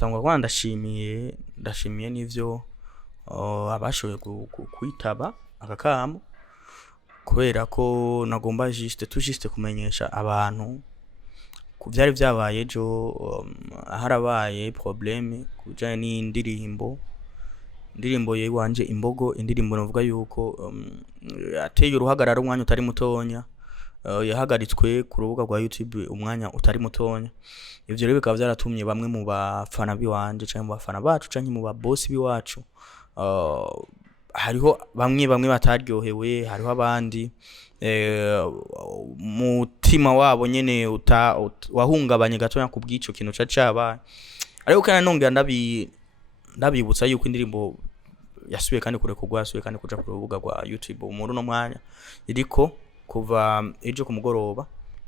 notangwa kwa ndashimiye n'ivyo abashoboye kwitaba akakamo kubera ko nagomba juste kumenyesha abantu ku byari byabaye ejo. Harabaye problème kujanye n'indirimbo Yiwe wanje imbogo. Indirimbo novuga yuko ateye uruhagarara umwanya utari mutonya, yahagaritswe ku rubuga rwa YouTube umwanya utari mutonya. Ivyo rero bikaba byaratumye bamwe mu bafana biwanje canke mu bafana bacu canke mu babosi biwacu, hariho bamwe bataryohewe, hariho abandi mutima wabo nyene wahungabanye gatonya ku bw'ico kintu cabaye. Ariko kana nongera ndabibutsa yuko indirimbo yasubiye kandi yasubiye kandi kuja ku rubuga rwa YouTube umuru no mwanya iriko kuva ejo ku mugoroba.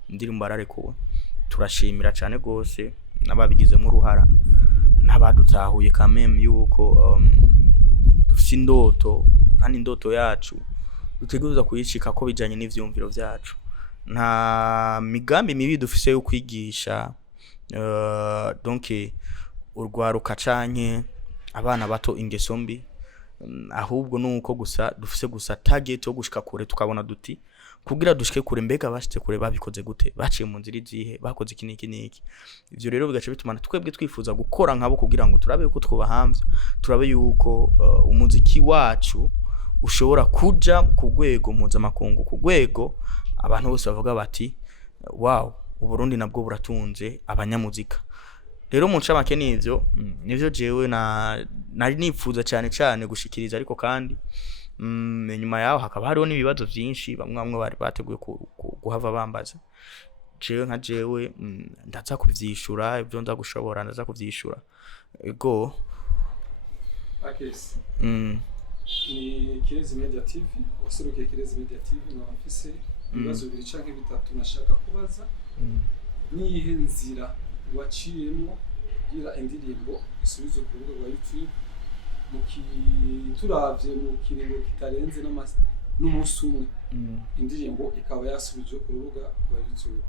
Indirimbo ararekuwe, turashimira cyane gose n'ababigizemo uruhara n'abadutahuye kameme yuko dufite indoto kandi indoto yacu duteguza kuyishika ko bijanye n'ivyumviro vyacu. Nta migambi mibi dufise yo kwigisha donc urwaruka canke abana bato ingeso mbi, ahubwo nuko gusa dufise gusa target yo gushika kure, tukabona duti kugira dushike kure mbega bashitse kure babikoze gute, baciye mu nzira izihe, bakoze iki niki. Ivyo rero bigace bitumana twebwe twifuza gukora nkabo kugira ngo turabe yuko twubahamvye, turabe yuko umuziki wacu ushobora kuja ku rwego mpuzamakungu, ku rwego abantu bose bavuga bati wow, Uburundi nabwo buratunze abanyamuzika. Rero mu ncamake nivyo jewe nari nifuza cyane gushikiriza, ariko kandi nyuma yaho hakaba hariho n'ibibazo byinshi bamwe bari bateguye guhava bambaza. Jewe ndaza kuvyishura, ibyo nza gushobora ndaza kuvyishura. Ego Akes ni Kirezi Media TV, wasurukiye Kirezi Media TV na ufise ibibazo bibiri canke bitatu nashaka kubaza. Niyihe nzira waciyemo kugira indirimbo isubize ku rubuga rwa YouTube turavye mu kiringo kitarenze n'umunsi umwe, indirimbo ikaba yasubije ku rubuga rwa YouTube?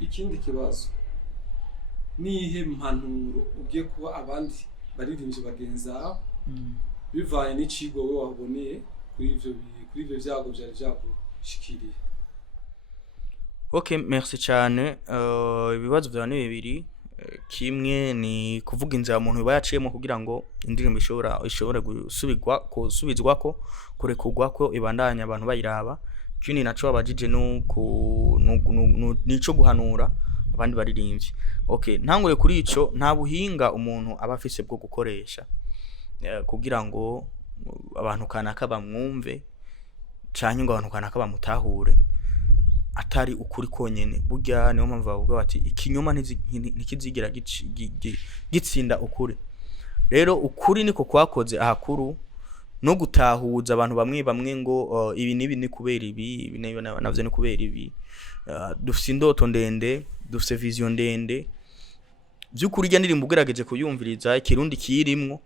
Ikindi kibazo, niyihe mpanuro ugiye kuba abandi baririmbye bagenza bivanye n'icigo we waboneye kuri ivyo vyago byari vyagushikiriye? Okay, merci cyane. Ibibazo bya ni bibiri. Kimwe ni kuvuga inzira umuntu biba yaciyemo kugira ngo indirimbo ishobora gusubizwa ko kurekugwa ko ibandanya abantu bayiraba. Kini naco abajije nico guhanura abandi baririmbye. Okay, ntangure kuri ico, nta buhinga umuntu aba afise bwo gukoresha kugira ngo abantu kanaka bamwumve canke ngo abantu kanaka bamutahure atari ukuri konyene. Burya niyo mpamvu bavuga bati ikinyoma ntikizigira gitsinda ukuri. Rero ukuri niko kwakoze ahakuru no gutahuza abantu bamwe ngo ibi ni kubera ibi navyo ni kubera ibi. Dufise indoto ndende, dufise vision ndende. Byukuri rya ndirimbo ugerageje kuyumviriza ikirundi kirimwo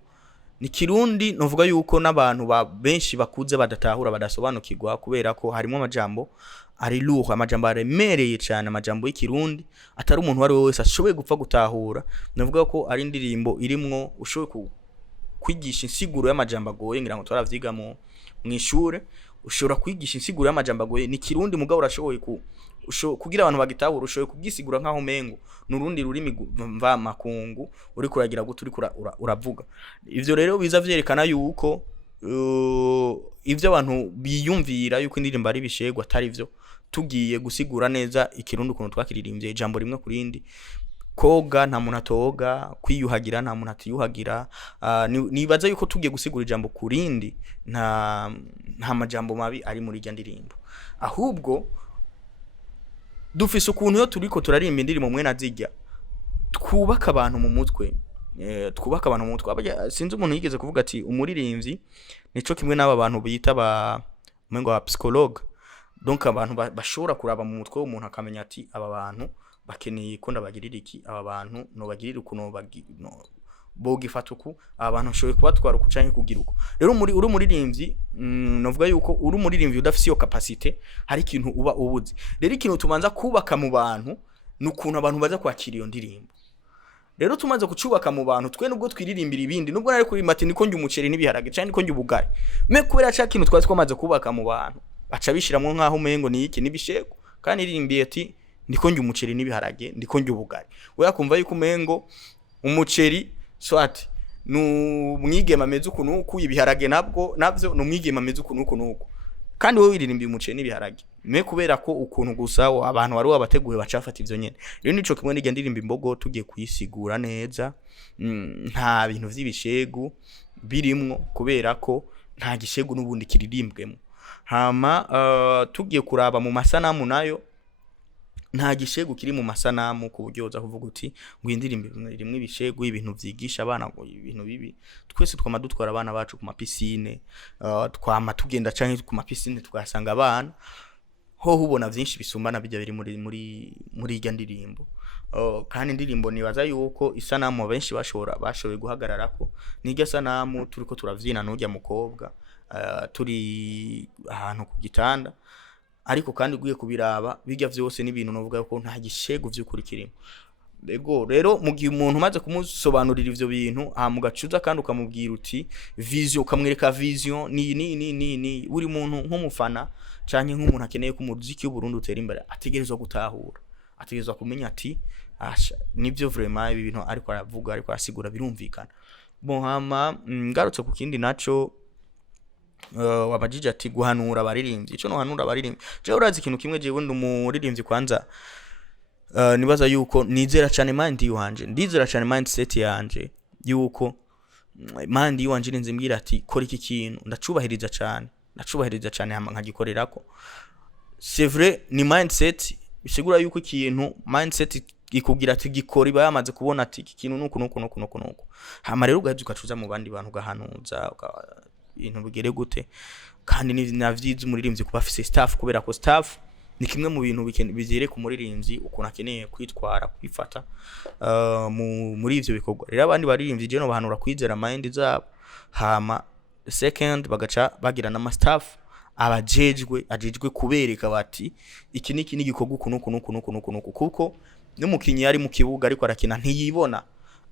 ni kirundi, novuga yuko n'abantu benshi bakuze badatahura badasobanukirwa kubera ko harimo amajambo ari luho, amajambo aremereye cyane, amajambo y'ikirundi atari umuntu wari wese ashoboye gupfa gutahura. Navuga ko ari indirimbo irimwo ushoboye kwigisha insiguro y'amajambo agoye, ngira ngo twaravyiga mu ishure. Ushobora kwigisha insiguro y'amajambo agoye ni kirundi, mugabo urashoboye kugira abantu bagitahura, ushoboye kugisigura nkaho mengo nurundi rurimi mva makungu uri kuragira gutu uri uravuga. Ivyo rero biza vyerekana yuko ivyo abantu biyumvira yuko indirimbo ari bishegwa atari vyo. Tugiye gusigura neza ikirundi ukuntu twakiririmbye ijambo rimwe kurindi. Koga nta muntu atoga, kwiyuhagira nta muntu atiyuhagira. Nibaza yuko tugiye gusigura ijambo kurindi nta majambo mabi ari muri rya ndirimbo, ahubwo dufise ukuntu yo turiko turarimba indirimbo mwe nazijya twubaka abantu mu mutwe. Sinzi umuntu yigeze kuvuga ati umuririmbyi nico kimwe n'aba bantu bita mengo wa psychologue. Donc abantu bashobora kuraba mu mutwe w'umuntu akamenya ati aba bantu bakeneye ko ndabagirira iki, aba bantu no bagirira ukuntu bogifata uku, aba bantu shoboye kubatwara uku canke kugira uko. Rero uri umuririmbyi, novuga yuko uri umuririmbyi udafise iyo capacité, hari ikintu uba ubuze. Rero ikintu tubanza kubaka mu bantu nukuntu abantu baza kwakira iyo ndirimbo. rero tumaze kucubaka mu bantu twe nubwo twiririmbira ibindi nubwo nari kuri mati niko njye umuceri n'ibiharage cyane niko njye ubugari me kubera cha kintu twari twamaze kubaka mu bantu baca bishiramo nkaho umengo ni iki nibishego kandi iririmbiye ati ndiko njye umuceri n'ibiharage ndiko njye ubugari we yakumva yuko umengo umuceri swati mwigema ameze ukuntu uku ibiharage navyo numwigema ameze ukuntu nuko kandi wowe wiririmbiye umuceri n'ibiharage me kubera ko ukuntu gusa abantu wari wabateguye bacafata ivyo nyene rero nico kimwe n'ige ndirimba imbogo tugiye kuyisigura neza nta bintu vy'ibishegu birimwo kubera ko nta gishegu n'ubundi kiririmbwemo hama tugiye kuraba mu masanamu nayo nta gishegu kiri mu masanamu ku buryo uza kuvuga uti ngo indirimbo rimwe ibishegu ibintu vyigisha abana ngo ibintu bibi twese twama dutwara abana bacu ku mapisine twama tugenda canke ku mapisine tugasanga abana ho hubona vyinshi bisumbana bijya biri muri irya ndirimbo kandi indirimbo nibaza yuko isanamu benshi bashoboye guhagararako n'irya sanamu turiko turavyina n'urya mukobwa turi ahantu ku gitanda ariko kandi ugiye kubiraba bijya vyose n'ibintu novuga ko nta gishegu vy'ukuri kirimo ego rero mu gihe umuntu maze kumusobanurira ivyo bintu mugacuza kandi ukamubwira uti vision ukamwereka vision ni buri muntu nk'umufana canke nk'umuntu akeneye ko umuziki w'u Burundi utera imbere ategerezwa gutahura ategerezwa kumenya ati nivyo vraiment ibi bintu ariko aravuga ariko arasigura birumvikana hama ngarutse ku kindi naco wabajije ati guhanura abaririmbyi ico no hanura abaririmbyi je urazi ikintu kimwe je bundi umuririmbyi kwanza nibaza yuko nizera cyane mind yanje ndizera cyane mindset yanje yuko mind yanje ninze mbwira ati kora iki kintu ndacubahiriza cyane hama nkagikorerako c'est vrai ni mindset bisigura yuko ikintu mindset ikugira ati gikora iba yamaze kubona ati iki kintu nuko hama rero ugaje ukacuza mu bandi bantu gahanuza ibintu bigere gute kandi navyize umuririmbyi kuba afise staff kubera ko staff ni kimwe mu bintu bizere ku muririmbyi ukuntu akeneye kwitwara kwifata muri ivyo bikorwa rero abandi baririmbyi je no bahanura kwizera mind zabo hama second bagaca bagira na staff ajejwe kubereka bati iki niki nigikorwa ukuntu kuko n'umukinyi yari mu kibuga ariko arakina ntiyibona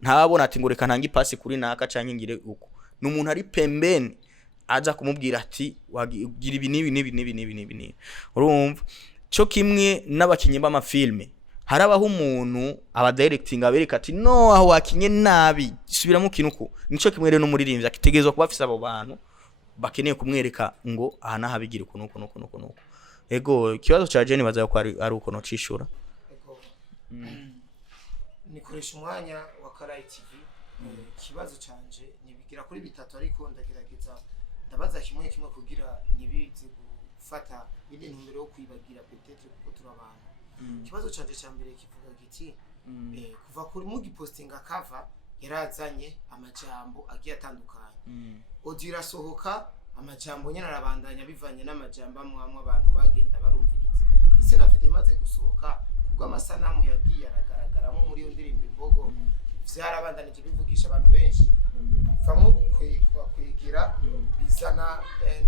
ntabona ati ngo reka ntangi pass kuri naka canke ngire uko n'umuntu ari pembeni aza kumubwira ati wagira ibi nibi urumva cyo kimwe n'abakinyi b'amafilme harabaho umuntu aba directing abereka ati no aho wakinye nabi subiramo kinuko nico kimwe rero n'umuririmbyi akitegezwa kuba afise abo bantu bakeneye kumwereka ngo aha naha bigira ukuntu ego ikibazo cha Jenny baza ko ari uko no cishura nikoresha umwanya wa Karayi TV kibazo canje nibigira kuri bitatu ariko ndagerageza ndabaza kimwe kugira nibize gufata ibintu mbere yo kwibagira peut-être kuko turabana kibazo canje ca mbere kivuga giti kuva kuri mu gipostinga cover yarazanye amajambo agiye atandukanye odira sohoka amajambo nyene arabandanya bivanye n'amajambo amwe abantu bagenda barumviriza ese na video maze gusohoka ubwo amasanamu yagiye aragaragaramo muri yo ndirimbo imbogo vyarabandanije bivugisha abantu benshi famwe kwegera bizana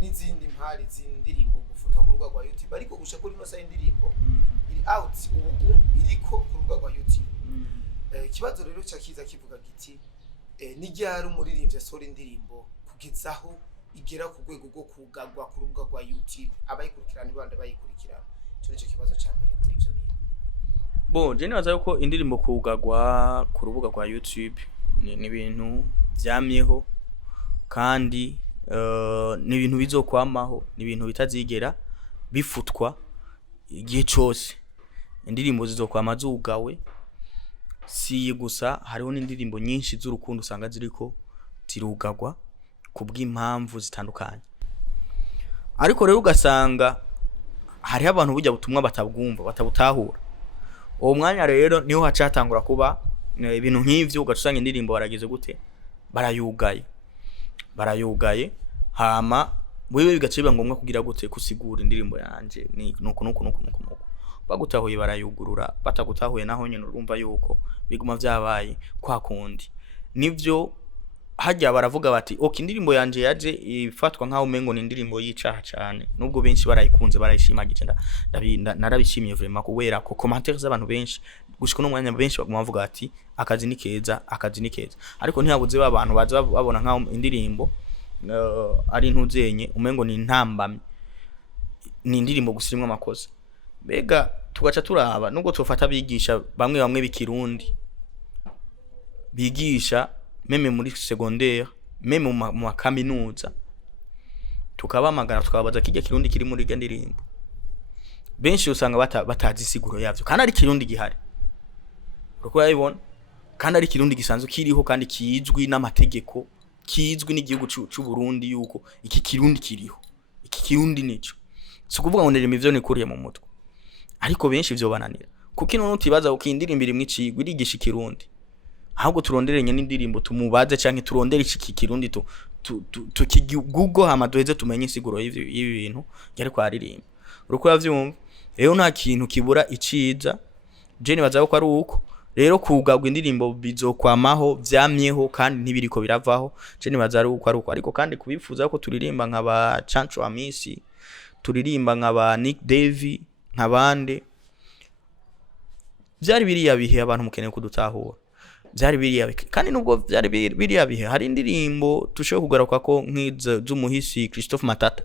n'izindi mpari z'indirimbo gufutwa ku rubuga rwa YouTube ariko gusha kuri no sa indirimbo iri out ubu iriko ku rubuga rwa YouTube kibazo rero cyakiza kivuga giti n'iryari umuririmbyi asora indirimbo kugezaho igera ku rwego rwo kugagwa ku rubuga rwa YouTube abayikurikirana ibanda bayikurikirana cyo kibazo cya mbere kuri ivyo bintu je nibaza yuko indirimbo kugagwa ku rubuga rwa YouTube ni ibintu vyamyeho kandi ni ibintu bizokwamaho ni ibintu bitazigera bifutwa igihe cyose indirimbo zizokwama zugawe si gusa hariho n'indirimbo nyinshi z'urukundo usanga ziriko zirugagwa kubw'impamvu zitandukanye ariko rero ugasanga hari abantu bujya butumwa batabwumva batabutahura uwo mwanya rero niho hacatangura kuba ibintu nk'ivyo ugasanga indirimbo barageze gute barayugaye hama wewe bigaciba ngombwa kugira gute kusigura indirimbo yanje ni nuko bagutahuye barayugurura batagutahuye naho nyene urumva yuko biguma vyabaye kwa kundi nivyo hajya baravuga bati okay indirimbo yanje yaje ifatwa nkaho umengo ni indirimbo yicaha cyane nubwo benshi barayikunze barayishimagije narabishimiye vraiment kubera ko commentaires z'abantu benshi gushika no mwanya benshi bavuga ati akazi ni keza ariko ntihabuze abantu baza babona nkaho indirimbo ari ntuzenye umengo ni intambamye ni indirimbo gusirimwa amakosa bega tugaca turaba nubwo tufata bigisha bamwe bikirundi bigisha meme muri secondaire meme mu kaminuza tukabamagara tukabaza kijya kirundi kiri muri ndirimbo benshi usanga batazi siguro yavyo kandi ari kirundi gihari uko yabibona kandi ari kirundi gisanzwe kiriho kandi kizwi n'amategeko kizwi n'igihugu cy'u Burundi yuko iki kirundi kiriho iki kirundi nico so kuvuga ngo ndirimo ivyo nikuriye mu mutwe ariko benshi ivyo bananira kuko ino nutibaza ukindirimbira imwicigwa irigisha ikirundi ahubwo turonderenya n'indirimbo tumubaze canke turondere iki kirundi tukigugo hama duheze tumenye isiguro y'ibi bintu yari kwa ririmba uruko yavyumva rero nta kintu kibura iciza Jeni bazaho ko ari uko rero kugagwa indirimbo bizokwamaho vyamyeho kandi ntibiriko biravaho Jeni bazari uko ari uko ariko kandi kubifuza ko turirimba nk'aba Chancho Amisi turirimba nk'aba Nick Davy nk'abande byari biriya bihe abantu mukeneye kudutahura byari biriya bihe kandi nubwo byari biriya bihe hari indirimbo tushoye kugaruka ko nk'izumuhisi Christophe Matata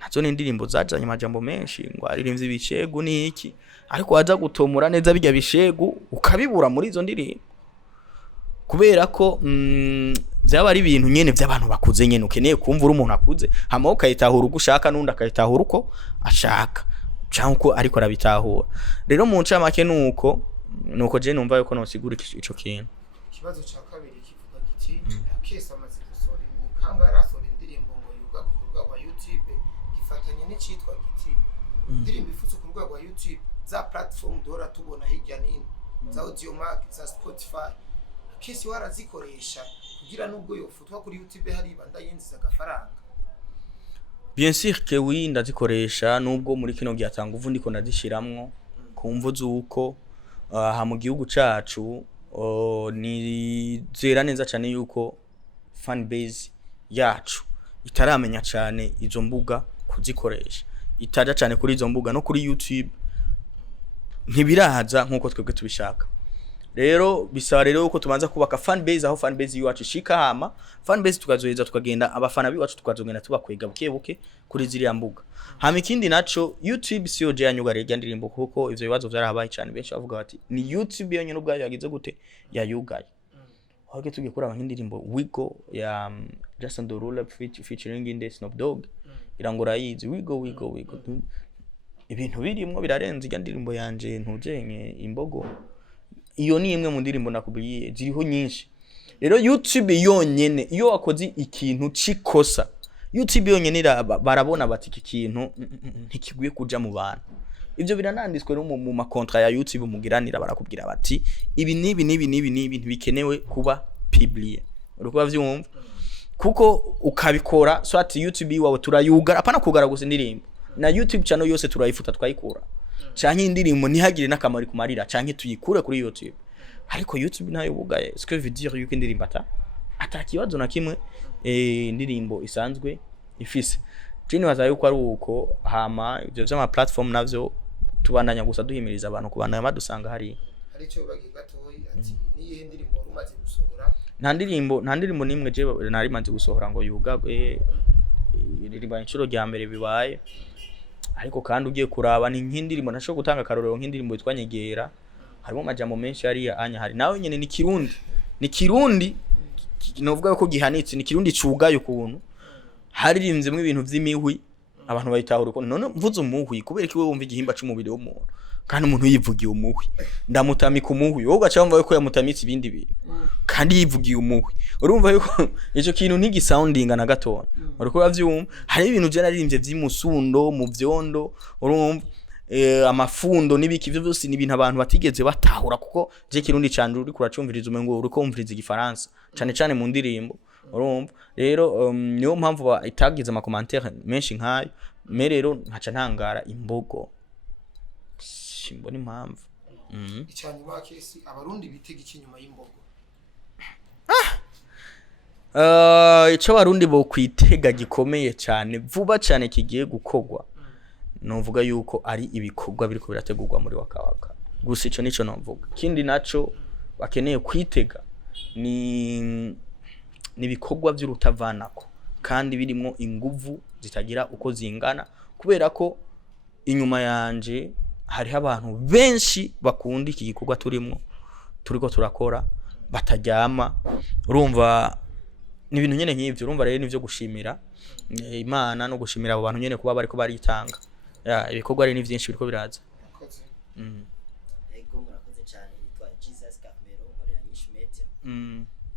nazo ni indirimbo zajanye amajambo menshi ngo aririmbye ibicegu niki ariko waza gutomura neza bijya bishegu ukabibura muri izo ndirimbo kubera ko byaba ari ibintu nyene by'abantu bakuze nyene ukeneye kumva uri umuntu akuze hama ukayitahura uko ushaka nundi akayitahura uko ashaka canko ariko arabitahura rero mu ncamake nuko je numva yuko nosigura ico kintu ikibazo ca kabiri kivuga giti Akes amaze gusora imikanga yarasora indirimbo ngo yuga ku rubuga rwa YouTube gifatanye n'icitwa giti indirimbo ifutse ku rubuga rwa YouTube za platform dora tubona hirya nini za Audiomack za Spotify Akes warazikoresha kugira nubwo yofutwa kuri YouTube hari banda yinziza gafaranga bien sûr que oui ndazikoresha nubwo muri kino giyatanga uvundi ko ndazishiramwo kumva zuko aha mu gihugu cacu ni zera neza cyane yuko fan base yacu itaramenya cyane izo mbuga kuzikoresha itaja cyane kuri izo mbuga no kuri YouTube ntibirahaza nkuko twebwe tubishaka rero bisaba rero uko tumanza kubaka fan base aho fan base yacu shika hama fan base tukazoheza tukagenda abafana biwacu tukazogenda tubakwega bukebuke kuri ziriya mbuga hama ikindi naco YouTube siyo je yanyugare ndirimbo kuko ivyo bibazo vyarahabaye cyane benshi bavuga bati ni YouTube yonyene ubwayo yagize gute yayugaye hoge tugikura abandirimbo Wigo ya Justin Derulo featuring in the Snoop Dogg irangora yizi Wigo ibintu birimwo birarenze ndirimbo yanje ntujenye imbogo iyo ni imwe mu ndirimbo nakubiye ziriho nyinshi rero YouTube yonyene iyo wakoze ikintu cikosa YouTube yonyene barabona bati iki kintu ntikiguye kuja mu bantu ivyo birananditswe no mu makontra ya YouTube mugiranira barakubwira bati ibi nibi bikenewe kuba publier uruko vyumva kuko ukabikora so ati YouTube wawe turayugara apana kugara gusa indirimbo na YouTube channel yose turayifuta twayikura canke indirimbo ntihagire nakamari kumarira canke tuyikure kuri YouTube ariko YouTube nayo bugaye ce que veut dire yuko indirimbo atakibazo na kimwe indirimbo isanzwe ifise Jeni wazaye uko ari uko hama ivyo vyama platform navyo tubandanya gusa duhimiriza abantu kubandanya badusanga hari cyo bagi gatoyi ati niye ndirimbo rumaze gusohora nta ndirimbo nimwe je nari manze gusohora ngo yugagwe iririmba inshuro rya mbere bibaye ariko kandi ugiye kuraba ni nk'indirimbo nasho gutanga karorero nk'indirimbo yitwa Nyegera harimo amajambo menshi ari anya hari nawe nyene ni kirundi novuga ko gihanitse ni kirundi cugaye ukuntu haririmzemwe ibintu vy'imihwi abantu bayitahura uko none mvuze umuhwi kubera ki we wumva igihimba c'umubiri w'umuntu kandi umuntu yivugiye umuhwi ndamutamika umuhwi wowe gacamva ko yamutamitse ibindi bintu kandi yivugiye umuhwi urumva yuko ico kintu ntigi soundinga na gatona uriko bavyumva hari ibintu je naririmbye vy'imusundo mu vyondo urumva amafundo nibiki ivyo byose ni ibintu abantu batigeze batahura kuko je kirundi canje uri kuracumviriza umengo uri kumviriza igifaransa cyane mu ndirimbo urumva rero niyo mpamvu itagize ama commentaire menshi nkayo merero nkaca ntangara imbogo simbona impamvu icanyuma Akes abarundi bitega ikinyuma y'imbogo Ico barundi bo kwitega gikomeye cyane vuba cyane kigiye gukogwa novuga yuko ari ibikorwa biriko birategurwa muri wakawaka gusa ico nico novuga kindi naco bakeneye kwitega ni ibikorwa by'urutavanako kandi birimo inguvu zitagira uko zingana kubera ko inyuma yanje hari abantu benshi bakunda iki gikorwa turiko turakora batajyama urumva ni ibintu nyene nk'ivyo urumva rero nivyo gushimira Imana no gushimira abo bantu nyene kuba bariko baritanga ibikorwa ari ni byinshi biriko biraza ego murakoze cyane bitwa Jesus Kamero muri Inyishu Media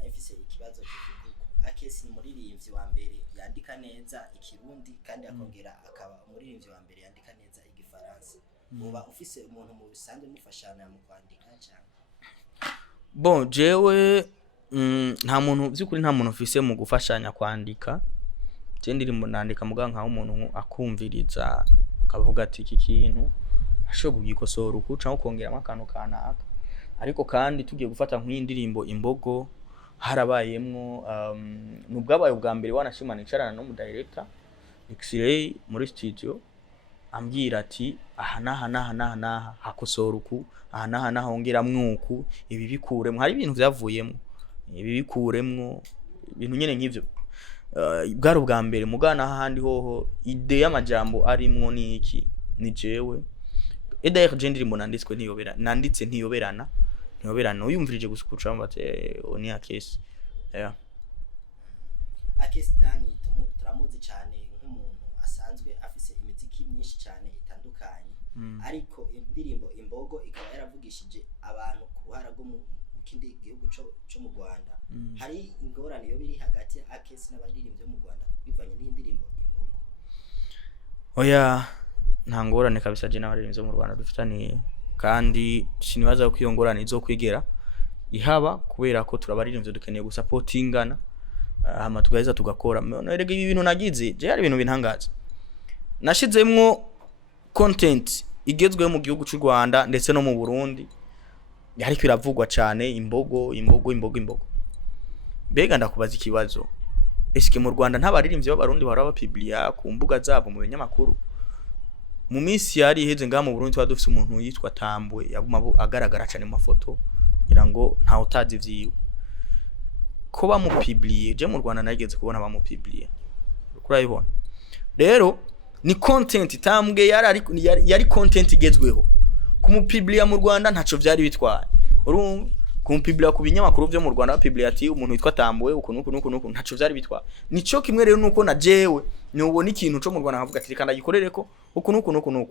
nafise ikibazo cy'uko Akes ni umuririmbyi wa mbere yandika neza ikirundi kandi akongera akaba umuririmbyi wa mbere yandika neza igifaransa uba ufise umuntu mu bisanzwe mufashana mu kwandika cyane bon jewe nta muntu byukuri nta muntu ufise mu gufashanya kwandika je ndirimbo nandika muga nka umuntu akumviriza akavuga ati iki kintu ashobora kugikosora ukuca nko kongeramo akantu kanaka ariko kandi tugiye gufata nk'indirimbo imbogo harabayemwo nubwabaye ubwa mbere wanashimana icarana no mu director X-ray muri studio ambwira ati aha naha hakosora uku aha naha hongeramwo uku ibi bikuremwo hari ibintu byavuyemwo ibi bikuremwo ibintu nyene nk'ivyo bwari ubwa mbere mugana handi hoho ide y'amajambo arimwo ni iki ni jewe d'ailleurs je ndirimbo nanditse ntiyoberana uyumvirije gusukuca mbate oni Akes Akes Dani turamuzi cyane nk'umuntu asanzwe afise imiziki myinshi cyane itandukanye ariko indirimbo imbogo ikaba yaravugishije abantu ku ruhara rwo mu kindi gihugu cyo mu Rwanda hari ingorane yo biri hagati ya Akes n'abaririmbyi mu Rwanda bivanye n'indirimbo imbogo oya nta ngorane kabisa je n'abaririmbyi mu Rwanda dufitaniye kandi sinibaza ko iyo ngorane izokwigera ihaba kubera ko turabaririmbyi dukeneye gusupportingana hama tugaheza tugakora erega ibi bintu nagize je hari ibintu bintangaza nashizemwo content igezweho mu gihugu cy'u Rwanda ndetse no mu Burundi yari kwiravugwa cyane imbogo bega ndakubaza ikibazo eske mu Rwanda ntabaririmbyi b'abarundi baraba publia ku mbuga zabo mu binyamakuru mu minsi yari iheze ngaha mu Burundi twadufise umuntu yitwa Tambwe yaguma agaragara cyane mu mafoto kugira ngo nta utazi vyiwe ko bamupublie je mu Rwanda nageze kubona bamupublie kurayibona rero ni content Tambwe yari content igezweho kumupublia mu Rwanda ntaco vyari bitwaye urumva kumupublia ku binyamakuru byo mu Rwanda bapublia ati umuntu witwa Tambwe ukuntu ntaco vyari bitwaye nico kimwe rero nuko na jewe nubona ikintu cyo mu Rwanda nkavuga ati kandi agikorereko ukuntu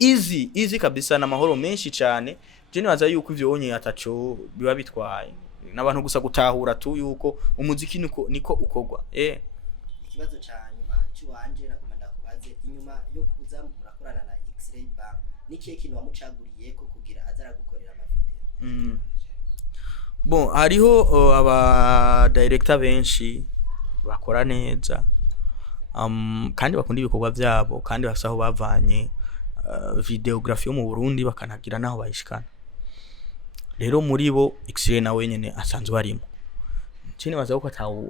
easy kabisa na mahoro menshi cyane je nibaza yuko ivyo onye ataco biba bitwaye nabantu gusa gutahura tu yuko umuziki niko ukogwa ikibazo cyanyuma cy'uwanje nagomba kubaze inyuma yo kuza murakorana na X-ray bar nikiye kintu wamucaguriye ko kugira azara gukorera amavideo bon hariho aba director benshi bakora neza kandi bakunda ibikorwa byabo kandi basaho bavanye videography yo mu Burundi bakanagira naho bayishikana rero muri bo X-ray nawe nyene asanzwe barimo cyane baza ko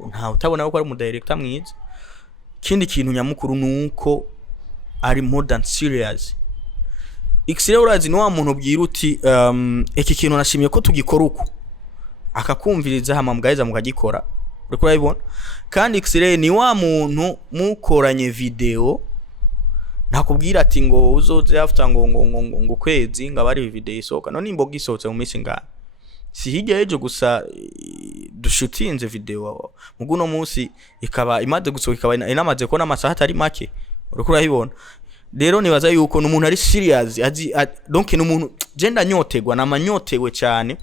nta utabona ko ari mu director mwiza kindi kintu nyamukuru nuko ari modern serious X-ray urazi no wa muntu bwira uti iki kintu nashimiye ko tugikora uko akakumviriza hama mugaheza mukagikora uriko urabibona kandi X-ray ni wa muntu mukoranye video nakubwira ati ngo uzoze after ngo kwezi ngabari video isoka none imboga isotse mu minsi ngana si hirya ejo gusa dushutinze video muguno munsi ikaba imaze gusohoka ikaba inamaze ko n'amasaha atari make uriko urabibona rero nibaza yuko n'umuntu ari serious donc n'umuntu genda nyotegwa namanyotewe cyane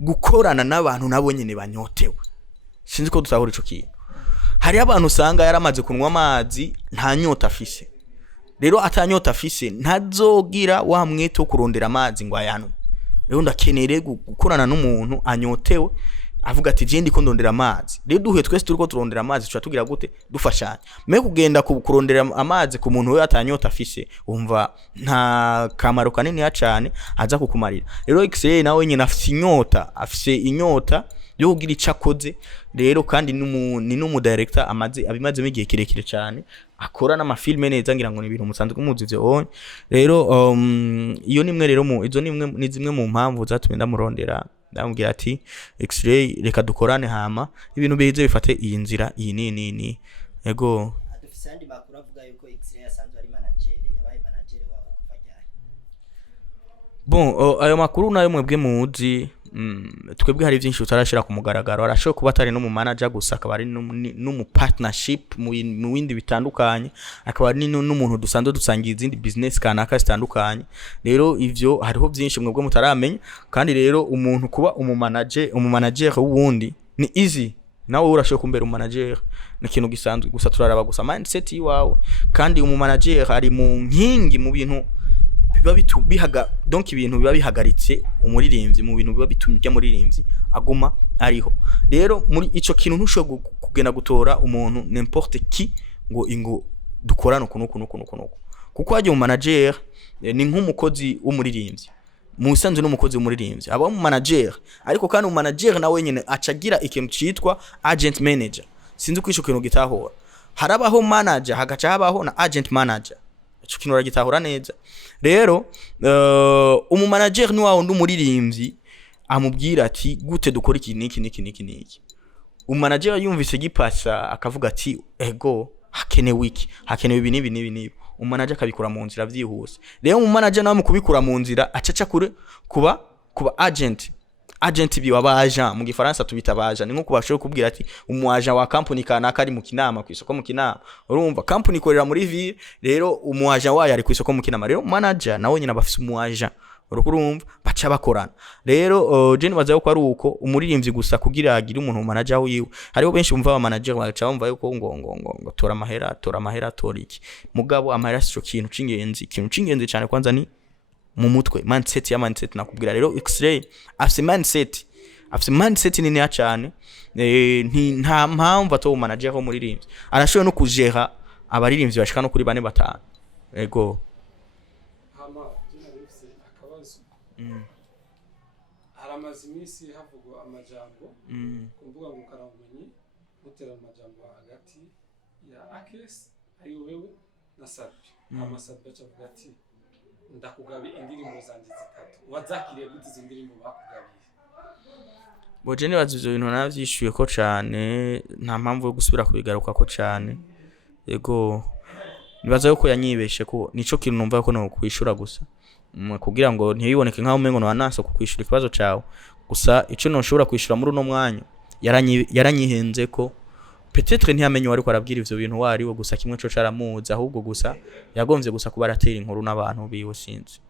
gukorana n'abantu nabo nyene banyotewe sinzi ko dusahura ico kintu hari abantu usanga yaramaze kunwa amazi nta nyota afise rero atanyota afise ntazogira wa mwete wo kurondera amazi ngo ayano rero ndakenere gukorana n'umuntu anyotewe avuga ati je ndiko ndondera amazi rero duhuye twese turiko turondera amazi cyo tugira gute dufashanya me kugenda kurondera amazi ku muntu we atanyota afise umva nta kamaro kanini ya cyane aza kukumarira rero X-ray nawe nyine afise inyota byo kugira ico akoze rero kandi ni n'umu director abimazemo igihe kirekire cyane akora n'amafilme neza ngira ngo ni ibintu musanzwe muzi ivyo onye rero iyo nimwe rero izo ni zimwe mu mpamvu zatumye ndamurondera ndamubwira ati X-ray reka dukorane hama ibintu bize bifate iyi nzira iyi ni ego adufise andi makuru avuga yuko X-ray asanzwe ari manager yabaye manager wawe kuva ryari bon ayo makuru nayo mwebwe muzi twebwe hari byinshi utarashira ku mugaragaro arashoboye kuba atari no mu manager gusa akaba ari no mu partnership mu windi bitandukanye akaba ari n'umuntu dusanzwe dusangiye izindi business kanaka zitandukanye rero ivyo hariho byinshi mwebwe mutaramenya kandi rero umuntu kuba umumanager w'uwundi ni easy nawe urashoboye kumbera umanager ni ikintu gisanzwe gusa turaraba gusa mindset yiwawe kandi umumanager ari mu nkingi mu bintu biba donc ibintu biba bihagaritse umuririmbyi mu bintu biba bitumye umuririmbyi aguma ariho rero muri ico kintu ntusho kugena gutora umuntu n'importe qui ngo dukorana kuno kuko ajye mu manager ni nk'umukozi w'umuririmbyi mu isanzwe n'umukozi w'umuririmbyi aba mu manager ariko kandi umanager nawe nyene acagira ikintu citwa agent manager sinzi kwisho kintu gitahora harabaho manager hagaca habaho na agent manager ico kintu ragitahura neza rero umu manager ni wawo ndumuririmbyi amubwira ati gute dukora iki niki umu manager yumvise gipasa akavuga ati ego hakenewe ibi nibi umu manager akabikora mu nzira vyihuse rero umu manager nawe mu kubikura mu nzira acaca kure kuba agent biwa baja mu gifaransa tubita baja ni nko kubashoye kubwira ati umuaja wa company kanaka ari mu kinama kwisoko mu kinama urumva company ikorera muri ville rero umuaja wayo ari kwisoko mu kinama rero manager nawe nyina bafise umuaja urumva baca bakorana rero je nibaza yuko ari uko umuririmbyi gusa kugira agire umuntu manager wiwe hariho benshi bumva aba manager baca bumva yuko ngo tora amahera tora iki mugabo amahera sico kintu cingenzi cyane kwanza ni mu mutwe mindset nakubwira rero X-ray afise mindset nini ya cyane nta mpamvu ato manager ho muririmbyi arashoboye no kujera abaririmbyi bashika no kuri 4-5 ego hama tunarifise akabazo haramaze imisi havugwa amajambo kumvuga ngo karamumenyi gutera amajambo hagati ya Akes ayo wewe na Sabi amasabi acavuga ati ndakugabi indirimbo zanje zitatu wazakiriye gute izo ndirimbo bakugabiye boje nibaza ivyo bintu navyishuye ko cane nta mpamvu yo gusubira kubigaruka ko cane ego nibaza yuko yanyibeshe ko nico kintu numva ko no kwishura gusa kugira ngo ntibiboneke nkaho umengo no anaso kukwishura ikibazo cawe gusa ico no nshobora kwishura muri uno mwanya yaranyihenze ko peut-être ntiyamenye wari ko arabwira ivyo bintu wari wo gusa kimwe co caramuza ahubwo gusa yagomvye gusa kuba aratera inkuru n'abantu biwe sinzi